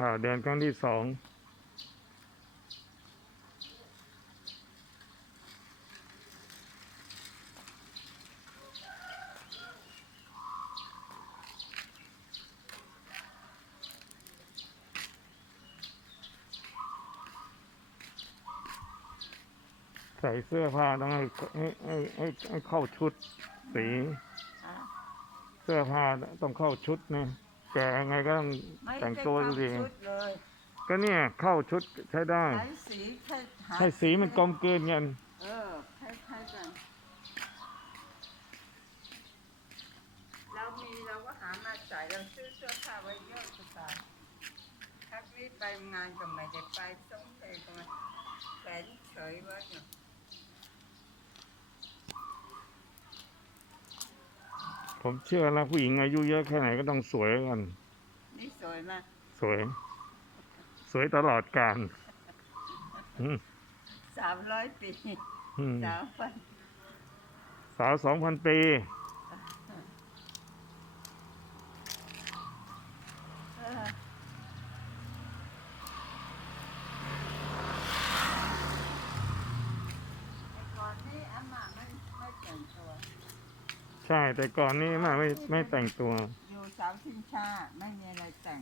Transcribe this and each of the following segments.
อ่าเดือนครั้งที่สองใส่เสื้อผ้าต้องให้ให้ให้ให้ให้เข้าชุดสีอะเสื้อผ้าต้องเข้าชุดนะ แกยังไงก็ต้องไม่แต่งได้ตัวดูดีเข้าชุดเลยก็เนี่ยเข้าชุดใช้ได้ ใช้สีแค่หาให้สีมันกลมกลืนกัน เออคล้ายๆกันเรามีเราก็หามาใส่เราซื้อเสื้อผ้าไว้เยอะสุดตายทักนี้ไปงานก็ไม่ได้ไปต้องเตะก็ไม่แขวนเฉยไว้อยู่ ผมเชื่อแล้วผู้หญิงอายุเยอะแค่ไหนก็ต้องสวยกันนี่สวยมากสวย สวยตลอดกาลอืมสามร้อยปีอืมสามพัน สาวสองพันปี เออแต่ก่อนนี่อาม่าไม่ไม่แต่งตัว ใช่แต่ก่อนนี้มาไม่ไม่แต่งตัว อยู่สาวชิงชาไม่มีอะไรแต่ง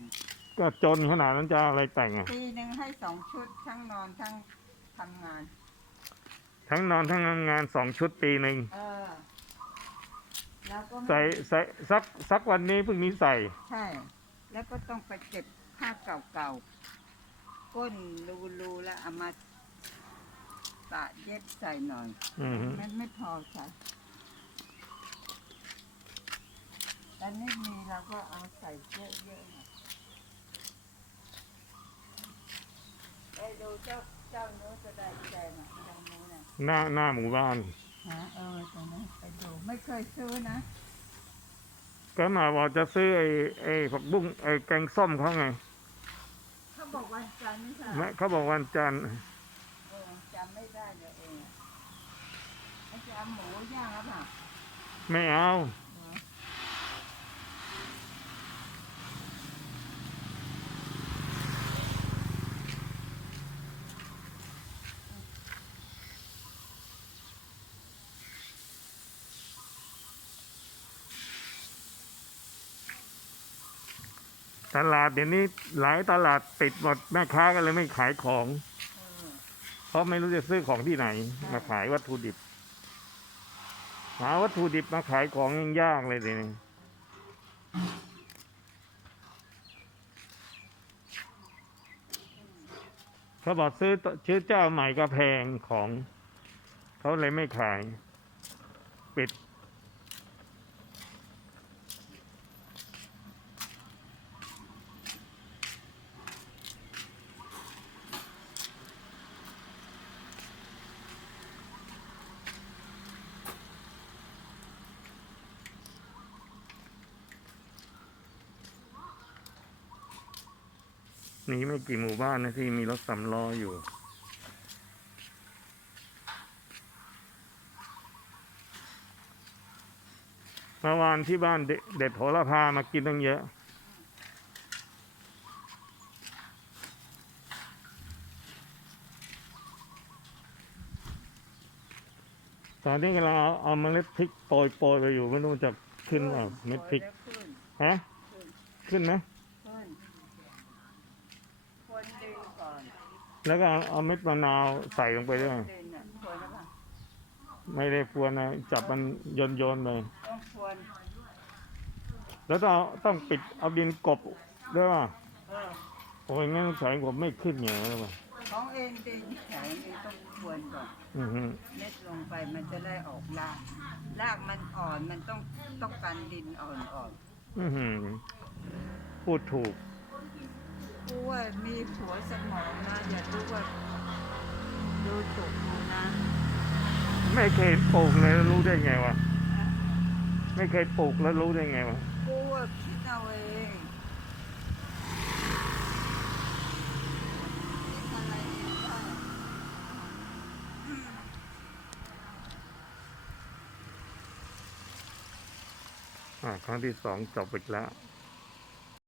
ก็จนขนาดนั้นจะเอาอะไรแต่งอะ ปีหนึ่งให้สองชุดทั้งนอนทั้งทำงาน ทั้งนอนทั้งทำงานสองชุดปีหนึ่งเออ แล้วก็ไม่ใส่ใส่สักสักวันนี้เพิ่งนี้ใส่ ใช่ แล้วก็ต้องไปเก็บผ้าเก่าๆก้นรูๆแล้วเอามาตะเย็บใส่หน่อยอืมมันไม่พอใช่ แต่นี่มีเราก็เอาใส่เยอะๆหน่อยไปดูเจ้าเจ้าเนื้อจะได้ใจนะเจ้าเนื้อน่ะหน้าหน้าหมู่บ้านฮะเออตรงนี้ไปดูไม่เคยซื้อนะก็มาบอกจะซื้อไอ้ไอ้ผักบุ้งไอ้แกงส้มเขาไงเขาบอกวันจันทร์นี่ค่ะแม่เขาบอกวันจันทร์เออจำไม่ได้เลยเองอะไอ้จะเอาหมูย่างแล้วเปล่า ไม่เอา ตลาดเดี๋ยวนี้หลายตลาดปิดหมดแม่ค้าก็เลยไม่ขายของเออเพราะไม่รู้จะซื้อของที่ไหน มาขายวัตถุดิบ หาวัตถุดิบมาขายของยังยากเลยเดี๋ยวนี้เขาบอกซื้อชื่อเจ้าใหม่ก็แพงของ เขาเลยไม่ขาย ปิด นี่ไม่กี่หมู่บ้านนะที่มีรถสำล้ออยู่ เมื่อวานที่บ้านเด็ดโหระพามากินตั้งเยอะ ตอนนี้กำลังเอาเอาเมล็ดพริกโปรยโปรยไปอยู่ ไม่รู้จะขึ้นเปล่าเม็ดพริก ฮะ ขึ้นไหม ขึ้นควรดึงก่อน แล้วก็เอาเอาเม็ดมะนาวใส่ลงไปด้วยดึงอะควรแล้วป่ะไม่ได้พวนนะจับมันโยนโยนๆไปต้องควรแล้วต้องเอาต้องปิดเอาดินกบด้วยว่าเออโอ้ยงั้นสายผมไม่ขึ้นอย่างนี้นป่ะของเองดินแข็งเองต้องควรก่อนอือฮึเม็ดลงไปมันจะได้ออกรากรากมันอ่อนมันต้องต้องการดินอ่อนอือหือพูดถูกๆ กูว่ามีผัวสมองนะอย่ารู้ว่าดูถูกกูนะ ไม่เคยปลูกเลยแล้วรู้ได้ไงวะ ไม่เคยปลูกแล้วรู้ได้ไงวะ กูว่าคิดเอาเองคิดอะไรเองได้อ่าครั้งที่สองจบอีกแล้วเ